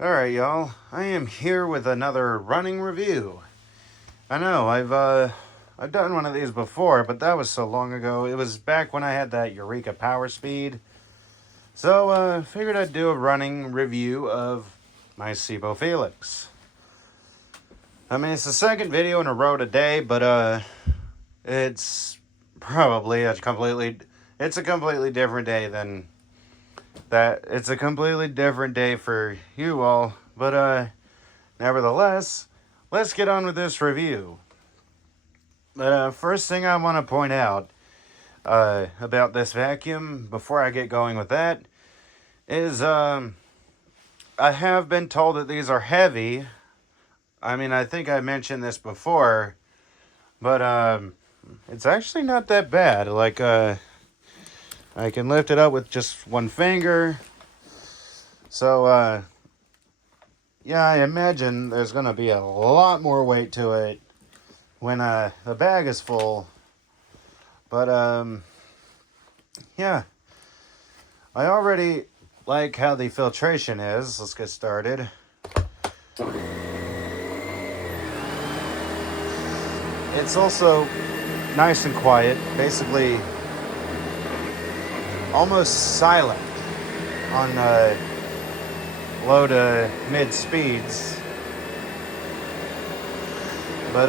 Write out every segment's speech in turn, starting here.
Alright, y'all, I am here with another running review. I know, I've done one of these before, but that was so long ago. It was back when I had that Eureka Power Speed. So, figured I'd do a running review of my Sebo Felix. I mean, it's the second video in a row today, but, it's probably it's a completely different day than that. It's a completely different day for you all, but nevertheless, let's get on with this review. But first thing I want to point out about this vacuum before I get going with that is I have been told that these are heavy. I mean, I think I mentioned this before, but it's actually not that bad. Like I can lift it up with just one finger. So, yeah, I imagine there's going to be a lot more weight to it when the bag is full. But, yeah. I already like how the filtration is. Let's get started. It's also nice and quiet. Basically, almost silent on low to mid speeds, but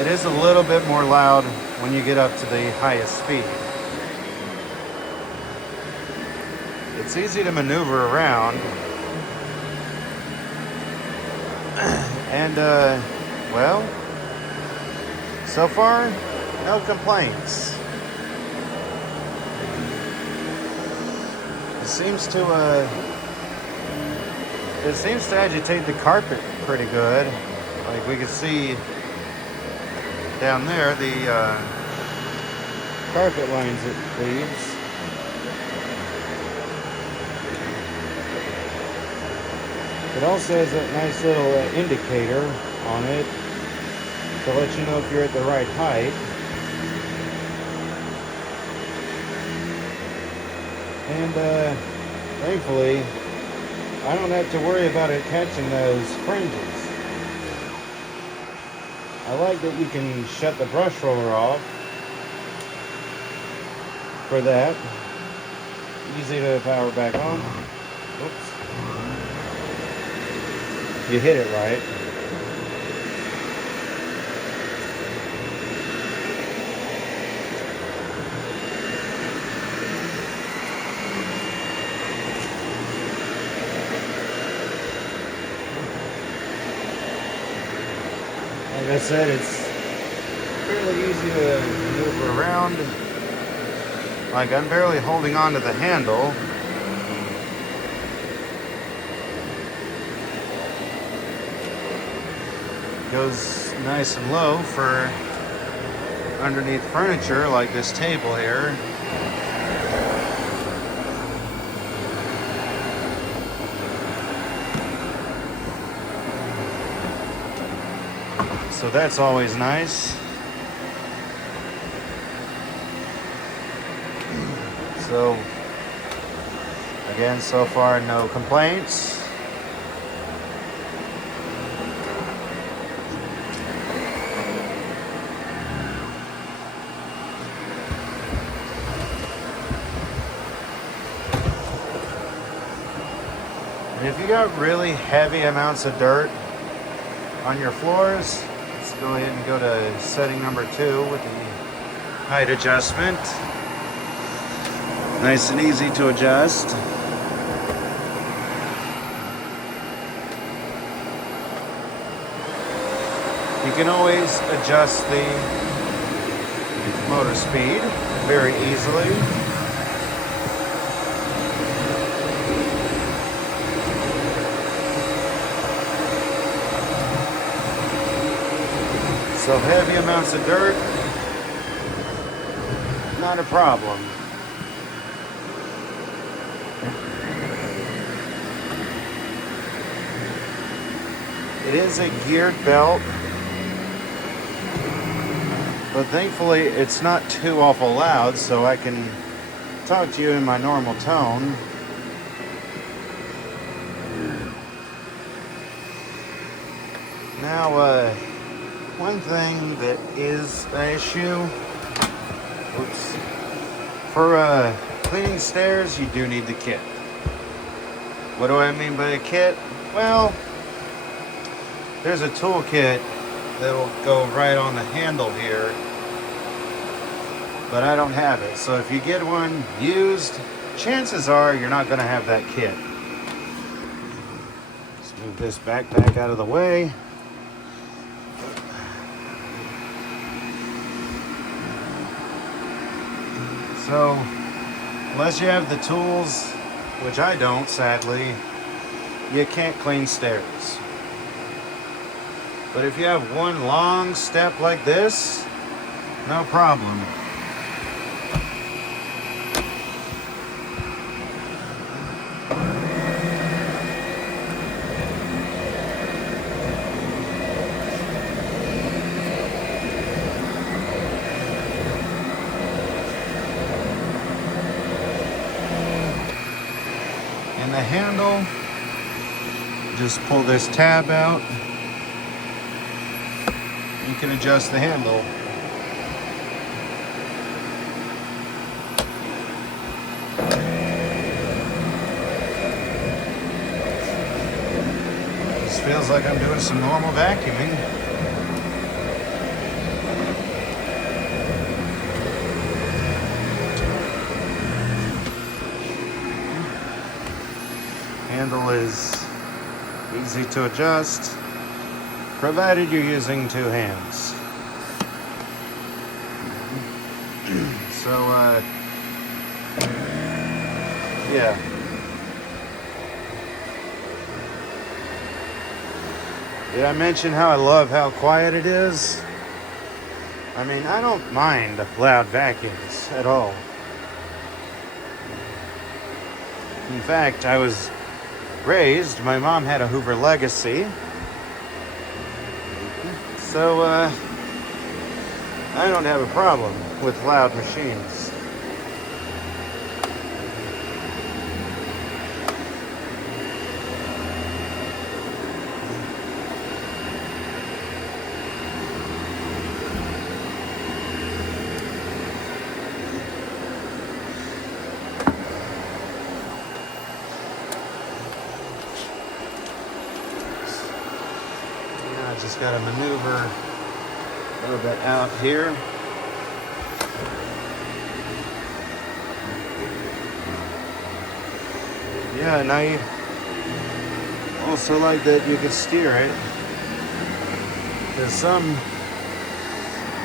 it is a little bit more loud when you get up to the highest speed. It's easy to maneuver around, and well, so far, no complaints. It seems to agitate the carpet pretty good. Like we can see down there, the carpet lines it leaves. It also has a nice little indicator on it to let you know if you're at the right height. And thankfully, I don't have to worry about it catching those fringes. I like that you can shut the brush roller off for that. Easy to power back on. Oops. You hit it right. Like I said, it's fairly easy to maneuver around. Like I'm barely holding on to the handle. Goes nice and low for underneath furniture like this table here. So that's always nice. So, again, so far no complaints. And if you got really heavy amounts of dirt on your floors, let's go ahead and go to setting number 2 with the height adjustment. Nice and easy to adjust. You can always adjust the motor speed very easily. So heavy amounts of dirt, not a problem. It is a geared belt, but thankfully it's not too awful loud, so I can talk to you in my normal tone. Now, one thing that is an issue, for cleaning stairs, you do need the kit. What do I mean by a kit? Well, there's a tool kit that'll go right on the handle here, but I don't have it. So if you get one used, chances are you're not going to have that kit. Let's move this backpack out of the way. So, unless you have the tools, which I don't, sadly, you can't clean stairs. But if you have one long step like this, no problem. And the handle, just pull this tab out. You can adjust the handle. This feels like I'm doing some normal vacuuming. Handle is easy to adjust, provided you're using two hands. So, yeah. Did I mention how I love how quiet it is? I mean, I don't mind loud vacuums at all. In fact, I was raised, my mom had a Hoover legacy. So, I don't have a problem with loud machines. I just got to maneuver a little bit out here. Yeah, and I also like that you can steer it. There's some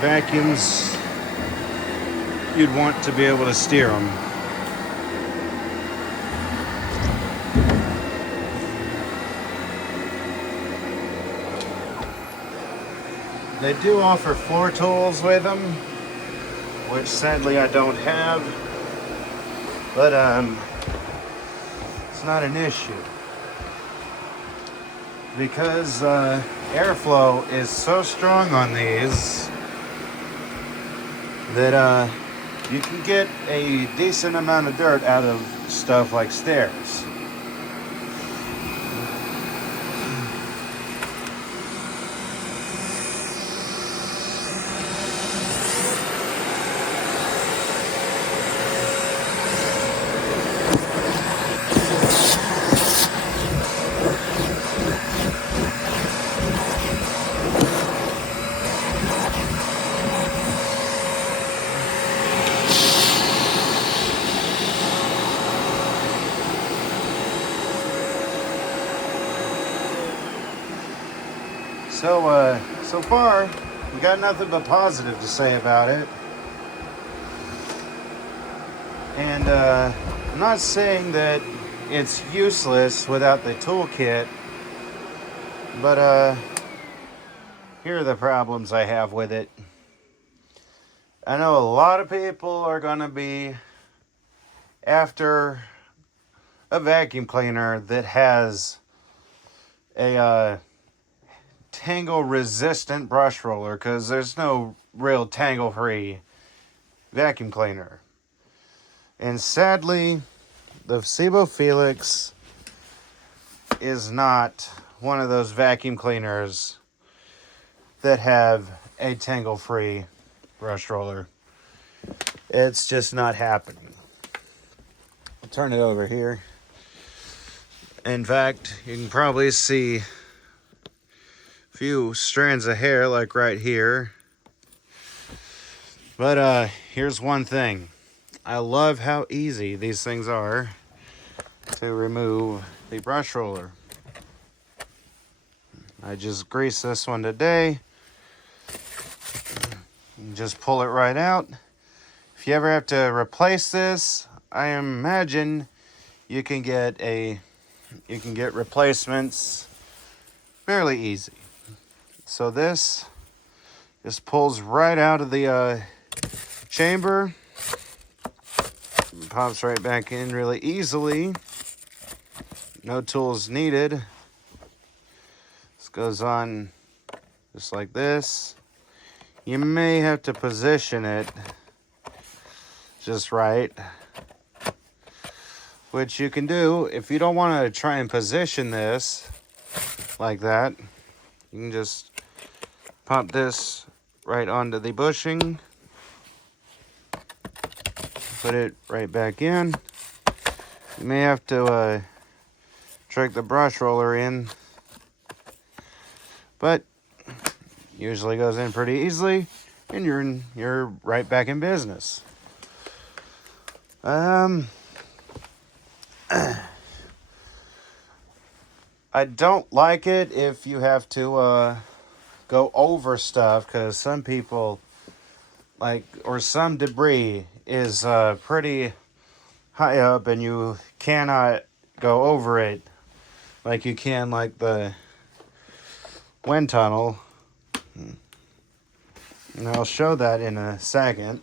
vacuums you'd want to be able to steer them. They do offer floor tools with them, which sadly I don't have, but it's not an issue because airflow is so strong on these that you can get a decent amount of dirt out of stuff like stairs. So far, we got nothing but positive to say about it. And I'm not saying that it's useless without the toolkit, but here are the problems I have with it. I know a lot of people are going to be after a vacuum cleaner that has a tangle resistant brush roller, because there's no real tangle free vacuum cleaner. And sadly, the Sebo Felix is not one of those vacuum cleaners that have a tangle free brush roller. It's just not happening. I'll turn it over here. In fact, you can probably see a few strands of hair like right here. But here's one thing. I love how easy these things are to remove the brush roller. I just greased this one today. You just pull it right out. If you ever have to replace this, I imagine you can get replacements fairly easy. So this just pulls right out of the chamber. Pops right back in really easily. No tools needed. This goes on just like this. You may have to position it just right, which you can do. If you don't want to try and position this like that, you can just pop this right onto the bushing, put it right back in. You may have to trick the brush roller in, but usually goes in pretty easily, and you're right back in business. I don't like it if you have to go over stuff, because some people or some debris is pretty high up and you cannot go over it like you can like the wind tunnel. And I'll show that in a second.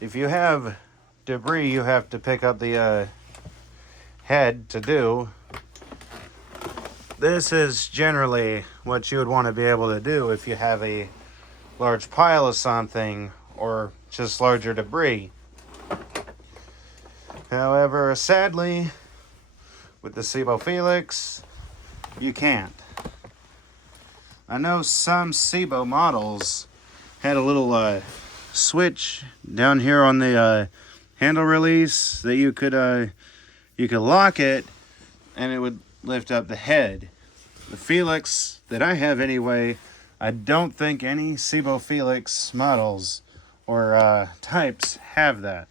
If you have debris you have to pick up the head to do, this is generally what you would want to be able to do if you have a large pile of something or just larger debris. However, sadly, with the Sebo Felix, you can't. I know some Sebo models had a little switch down here on the handle release that you could lock it and it would lift up the head. The Felix that I have anyway, I don't think any Sebo Felix models or types have that.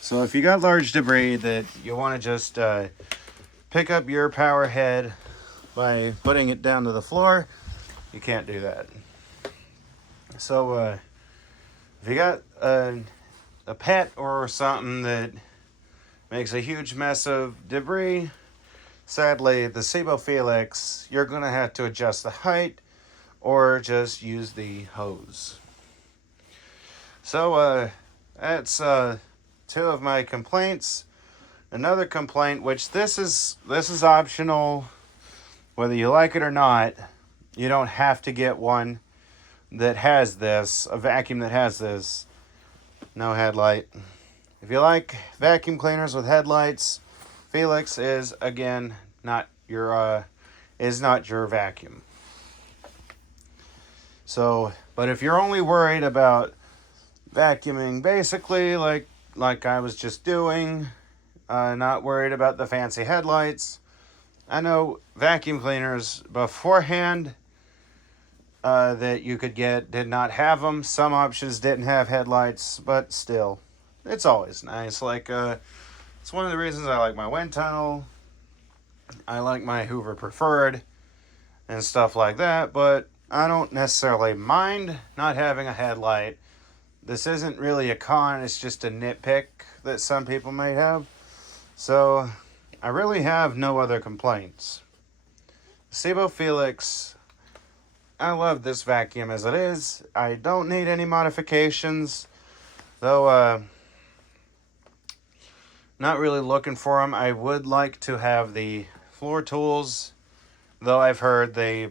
So if you got large debris that you want to just pick up your power head by putting it down to the floor, you can't do that. So if you got a pet or something that makes a huge mess of debris, sadly, the Sebo Felix, you're going to have to adjust the height or just use the hose. So that's two of my complaints. Another complaint, which this is optional, whether you like it or not. You don't have to get one that has this, a vacuum that has this. No headlight. If you like vacuum cleaners with headlights, Felix is again not your vacuum. So, but if you're only worried about vacuuming basically like I was just doing, not worried about the fancy headlights. I know vacuum cleaners beforehand that you could get did not have them. Some options didn't have headlights, but still, it's always nice. It's one of the reasons I like my wind tunnel. I like my Hoover Preferred and stuff like that, but I don't necessarily mind not having a headlight. This isn't really a con, it's just a nitpick that some people may have. So I really have no other complaints. Sebo Felix, I love this vacuum as it is. I don't need any modifications, though Not really looking for them. I would like to have the floor tools, though I've heard they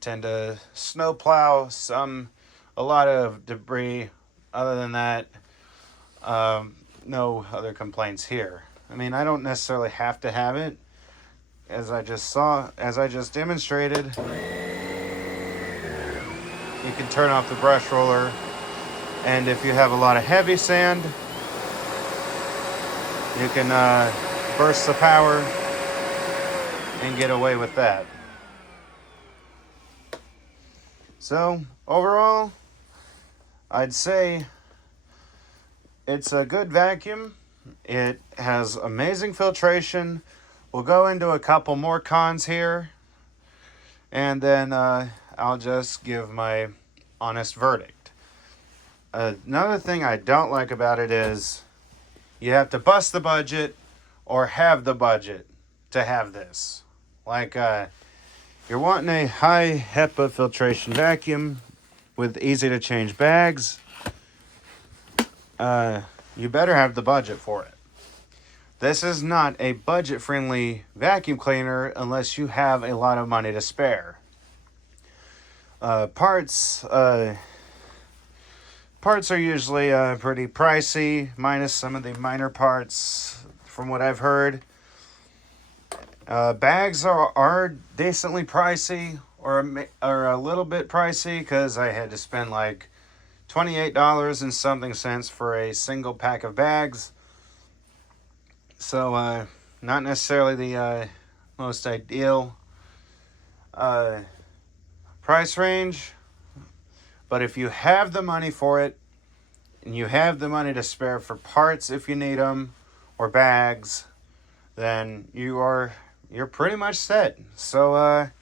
tend to snow plow a lot of debris. Other than that, no other complaints here. I mean, I don't necessarily have to have it. As I just demonstrated, you can turn off the brush roller, and if you have a lot of heavy sand, you can burst the power and get away with that. So, overall, I'd say it's a good vacuum. It has amazing filtration. We'll go into a couple more cons here, and then I'll just give my honest verdict. Another thing I don't like about it is you have to bust the budget or have the budget to have this. Like, you're wanting a high HEPA filtration vacuum with easy to change bags. You better have the budget for it. This is not a budget-friendly vacuum cleaner unless you have a lot of money to spare. Parts are usually pretty pricey, minus some of the minor parts, from what I've heard. Bags are decently pricey, or a little bit pricey, because I had to spend like $28 and something cents for a single pack of bags. So, not necessarily the most ideal price range. But if you have the money for it, and you have the money to spare for parts if you need them, or bags, then you're pretty much set. So, I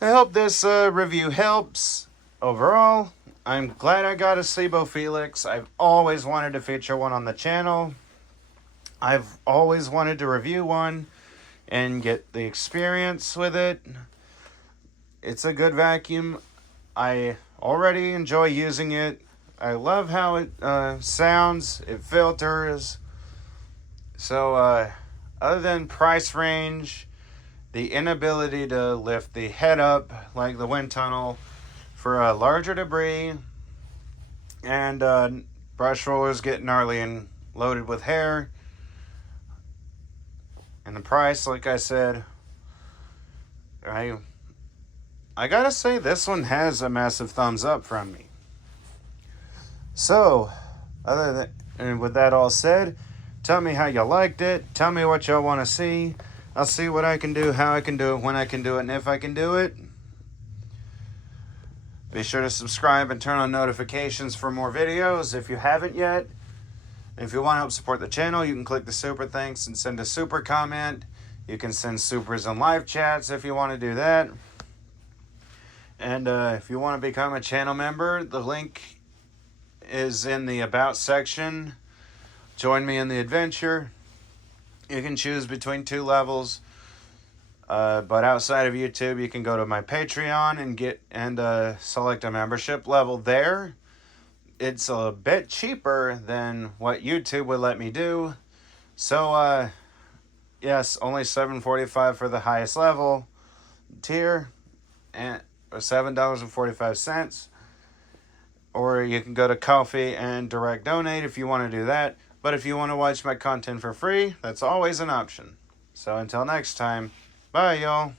hope this review helps. Overall, I'm glad I got a Sebo Felix. I've always wanted to feature one on the channel. I've always wanted to review one and get the experience with it. It's a good vacuum. I already enjoy using it. I love how it sounds. It filters. So, other than price range, the inability to lift the head up like the wind tunnel for larger debris, and brush rollers get gnarly and loaded with hair, and the price, like I said, I gotta say this one has a massive thumbs up from me. So, and with that all said, tell me how you liked it. Tell me what y'all want to see. I'll see what I can do, how I can do it, when I can do it, and if I can do it. Be sure to subscribe and turn on notifications for more videos if you haven't yet. If you want to help support the channel, you can click the super thanks and send a super comment. You can send supers and live chats if you want to do that. And if you want to become a channel member, the link is in the About section. Join me in the adventure. You can choose between 2 levels. But outside of YouTube, you can go to my Patreon and select a membership level there. It's a bit cheaper than what YouTube would let me do. So, yes, only $7.45 for the highest level tier, and $7.45. Or you can go to Ko-fi and direct donate if you want to do that. But if you want to watch my content for free, that's always an option. So until next time, bye y'all.